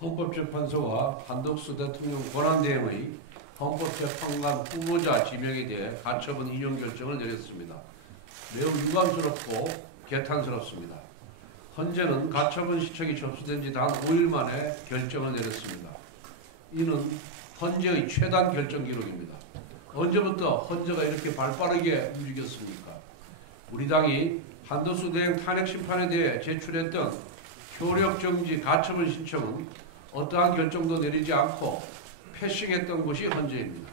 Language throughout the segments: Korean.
헌법재판소가 한덕수 대통령 권한대행의 헌법재판관 후보자 지명에 대해 가처분 인용 결정을 내렸습니다. 매우 유감스럽고 개탄스럽습니다. 헌재는 가처분 시청이 접수된 지 단 5일 만에 결정을 내렸습니다. 이는 헌재의 최단 결정 기록입니다. 언제부터 헌재가 이렇게 발빠르게 움직였습니까? 우리 당이 한덕수 대행 탄핵 심판에 대해 제출했던 효력정지 가처분 신청은 어떠한 결정도 내리지 않고 패싱했던 것이 헌재입니다.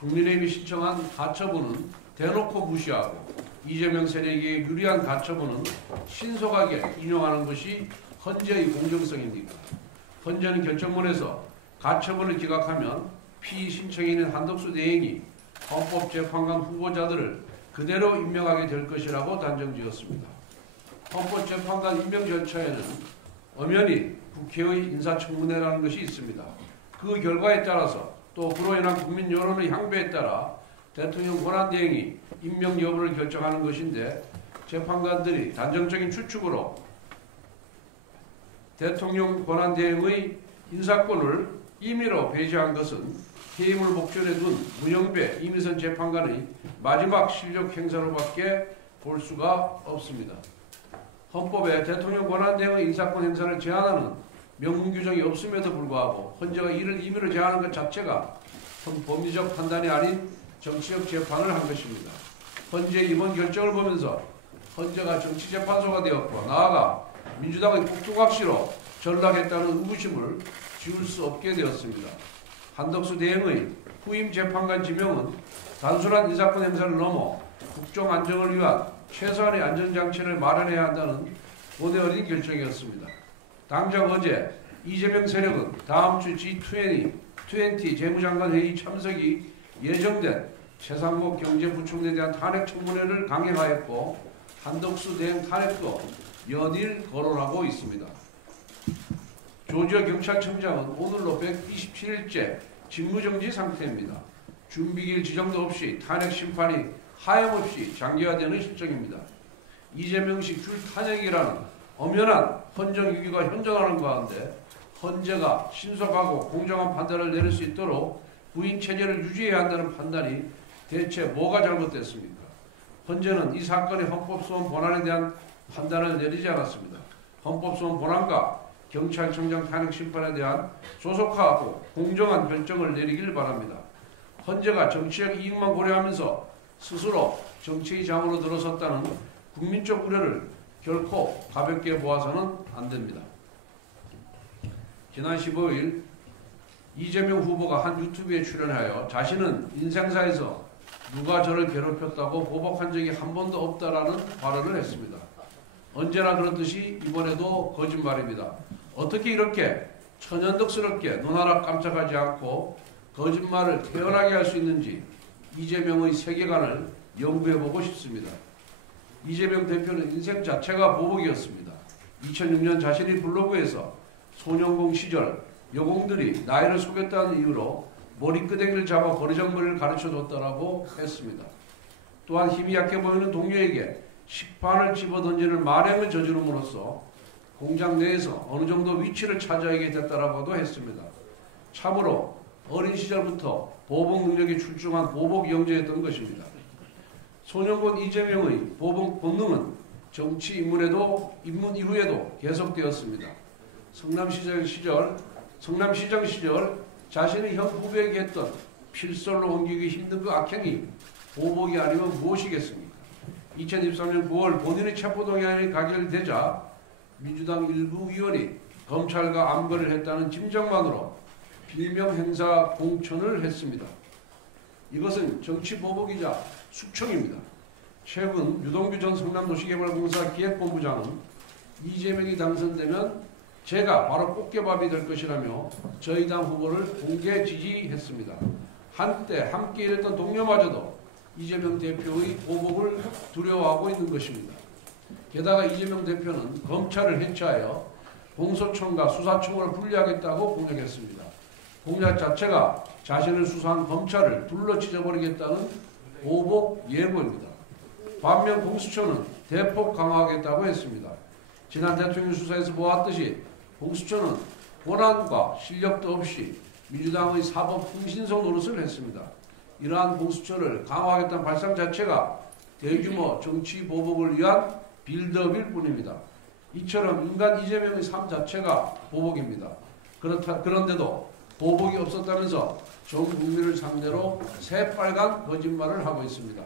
국민의힘이 신청한 가처분은 대놓고 무시하고 이재명 세력에게 유리한 가처분은 신속하게 인용하는 것이 헌재의 공정성입니까? 헌재는 결정문에서 가처분을 기각하면 피의 신청인인 한덕수 대행이 헌법재판관 후보자들을 그대로 임명하게 될 것이라고 단정지었습니다. 헌법재판관 임명 절차에는 엄연히 국회의 인사청문회라는 것이 있습니다. 그 결과에 따라서 또 그로 인한 국민 여론의 향배에 따라 대통령 권한대행이 임명 여부를 결정하는 것인데, 재판관들이 단정적인 추측으로 대통령 권한대행의 인사권을 임의로 배제한 것은 해임을 목전에 둔 문영배, 이미선 재판관의 마지막 실력 행사로밖에 볼 수가 없습니다. 헌법에 대통령 권한대행의 인사권 행사를 제한하는 명문 규정이 없음에도 불구하고 헌재가 이를 임의로 제한하는 것 자체가 법리적 판단이 아닌 정치적 재판을 한 것입니다. 헌재의 이번 결정을 보면서 헌재가 정치재판소가 되었고 나아가 민주당의 국두각시로 전락했다는 의구심을 지울 수 없게 되었습니다. 한덕수 대행의 후임 재판관 지명은 단순한 인사권 행사를 넘어 국정 안정을 위한 최소한의 안전장치를 마련해야 한다는 본의 어린 결정이었습니다. 당장 어제 이재명 세력은 다음 주 G20 재무장관 회의 참석이 예정된 최상목 경제부총리에 대한 탄핵 청문회를 강행하였고 한덕수 대행 탄핵도 연일 거론하고 있습니다. 조지아 경찰청장은 오늘로 127일째 직무정지 상태입니다. 준비기일 지정도 없이 탄핵 심판이 하염없이 장기화되는 실정입니다. 이재명식 줄 탄핵이라는 엄연한 헌정유기가 현존하는 가운데 헌재가 신속하고 공정한 판단을 내릴 수 있도록 부인 체제를 유지해야 한다는 판단이 대체 뭐가 잘못됐습니까? 헌재는 이 사건의 헌법소원 본안에 대한 판단을 내리지 않았습니다. 헌법소원 본안과 경찰청장 탄핵 심판에 대한 조속하고 공정한 결정을 내리길 바랍니다. 헌재가 정치적 이익만 고려하면서 스스로 정치의 장으로 들어섰다는 국민적 우려를 결코 가볍게 보아서는 안 됩니다. 지난 15일 이재명 후보가 한 유튜브에 출연하여 자신은 인생사에서 누가 저를 괴롭혔다고 보복한 적이 한 번도 없다라는 발언을 했습니다. 언제나 그렇듯이 이번에도 거짓말입니다. 어떻게 이렇게 천연덕스럽게 눈 하나 깜짝하지 않고 거짓말을 태연하게 할 수 있는지 이재명의 세계관을 연구해보고 싶습니다. 이재명 대표는 인생 자체가 보복이었습니다. 2006년 자신이 블로그에서 소년공 시절 여공들이 나이를 속였다는 이유로 머리끄댕이를 잡아 버르장머리를 가르쳐줬다라고 했습니다. 또한 힘이 약해 보이는 동료에게 식판을 집어던지는 만행을 저지름으로써 공장 내에서 어느 정도 위치를 차지하게 됐다라고도 했습니다. 참으로 어린 시절부터 보복 능력이 출중한 보복 영재였던 것입니다. 소년권 이재명의 보복 본능은 정치 입문 이후에도 계속되었습니다. 성남시장 시절 자신의 현 후배에게 했던 필설로 옮기기 힘든 그 악행이 보복이 아니면 무엇이겠습니까? 2023년 9월 본인의 체포동의안이 가결되자 민주당 일부 의원이 검찰과 암거를 했다는 짐작만으로 빌명 행사 공천을 했습니다. 이것은 정치 보복이자 숙청입니다. 최근 유동규 전 성남도시개발공사 기획본부장은 이재명이 당선되면 제가 바로 꽃게밥이 될 것이라며 저희 당 후보를 공개 지지했습니다. 한때 함께 일했던 동료마저도 이재명 대표의 보복을 두려워하고 있는 것입니다. 게다가 이재명 대표는 검찰을 해체하여 공소청과 수사청으로 분리하겠다고 공약했습니다. 공약 자체가 자신을 수사한 검찰을 둘러 찢어버리겠다는 보복 예고입니다. 반면 공수처는 대폭 강화하겠다고 했습니다. 지난 대통령 수사에서 보았듯이 공수처는 권한과 실력도 없이 민주당의 사법 흥신소 노릇을 했습니다. 이러한 공수처를 강화하겠다는 발상 자체가 대규모 정치 보복을 위한 빌드업일 뿐입니다. 이처럼 인간 이재명의 삶 자체가 보복입니다. 그런데도 보복이 없었다면서 전 국민을 상대로 새빨간 거짓말을 하고 있습니다.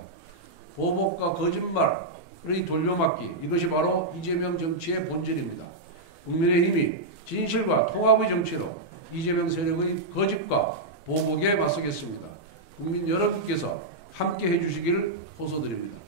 보복과 거짓말의 돌려막기, 이것이 바로 이재명 정치의 본질입니다. 국민의힘이 진실과 통합의 정치로 이재명 세력의 거짓과 보복에 맞서겠습니다. 국민 여러분께서 함께 해주시기를 호소드립니다.